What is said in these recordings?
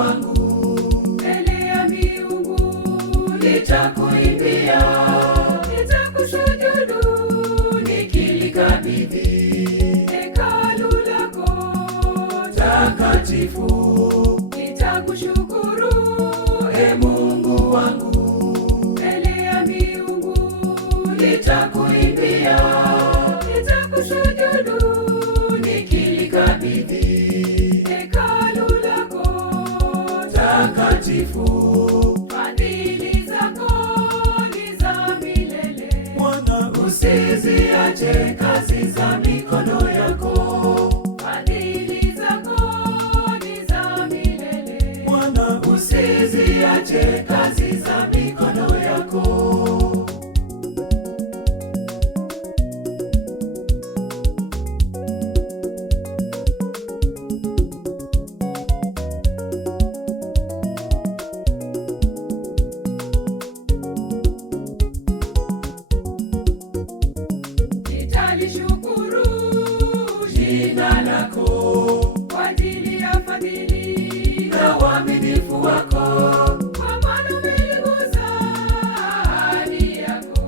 wangu, mbele ya miungu nitakuimbia, nitakusujudu nikilikabidhi hekalu lako takatifu. Nitakushukuru e Mungu wangu, mbele ya miungu nitakuimbia, nitakusujudu nikilikabidhi hekalu lako takatifu. Fadhili zako ni za milele, Bwana, usiziache kazi za mikono yako. Fadhili zako ni za milele, Bwana, usiziache kazi za mikono yako. Nitalishukuru jina lako kwa ajili ya fadhili na uaminifu wako, kwa maana umeligusa ahadi yako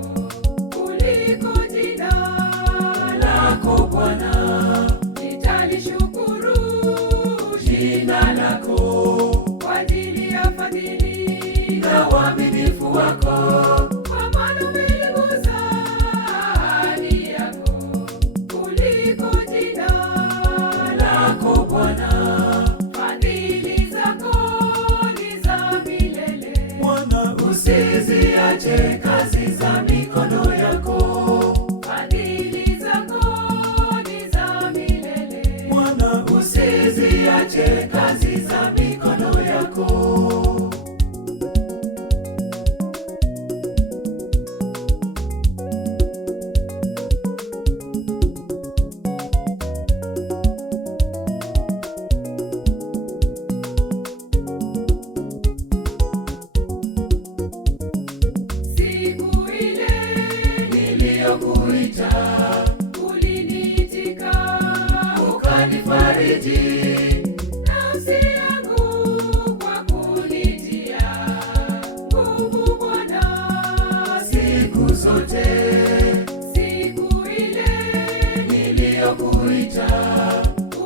kuliko jina lako Bwana. Nitalishukuru jina lako kwa ajili ya fadhili na uaminifu wako, kwa maana umeligusa ahadi yako kuliko jina lako Bwana. Fadhili zako ni za milele, Bwana, usiziache kazi za mikono yako. Fadhili zako ni za milele, Bwana, usiziache kazi za mikono yako. Siku ile niliyokuita uliniitika, ukanifariji nafsi yangu kwa kunitia nguvu Bwana siku zote. Siku ile niliyokuita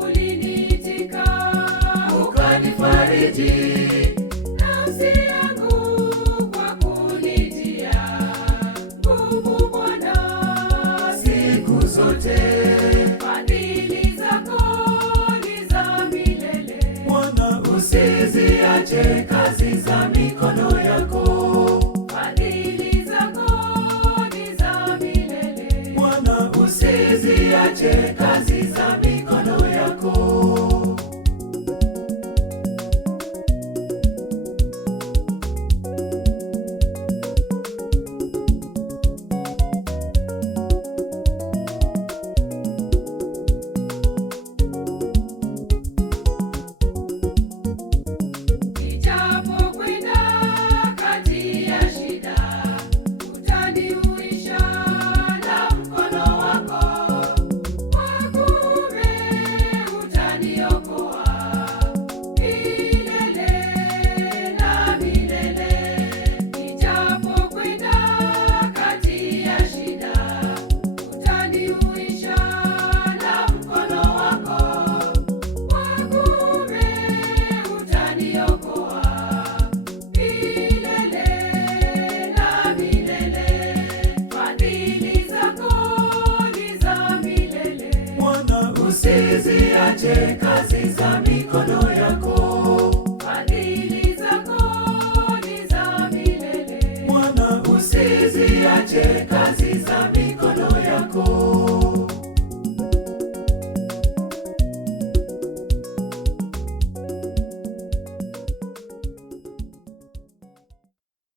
uliniitika, ukanifariji nafsi yangu kwa kunitia nguvu Bwana siku zote. Fadhili zako ni za milele, Bwana, usiziache kazi za mikono yako. Fadhili zako ni za milele, Bwana, usiziache kazi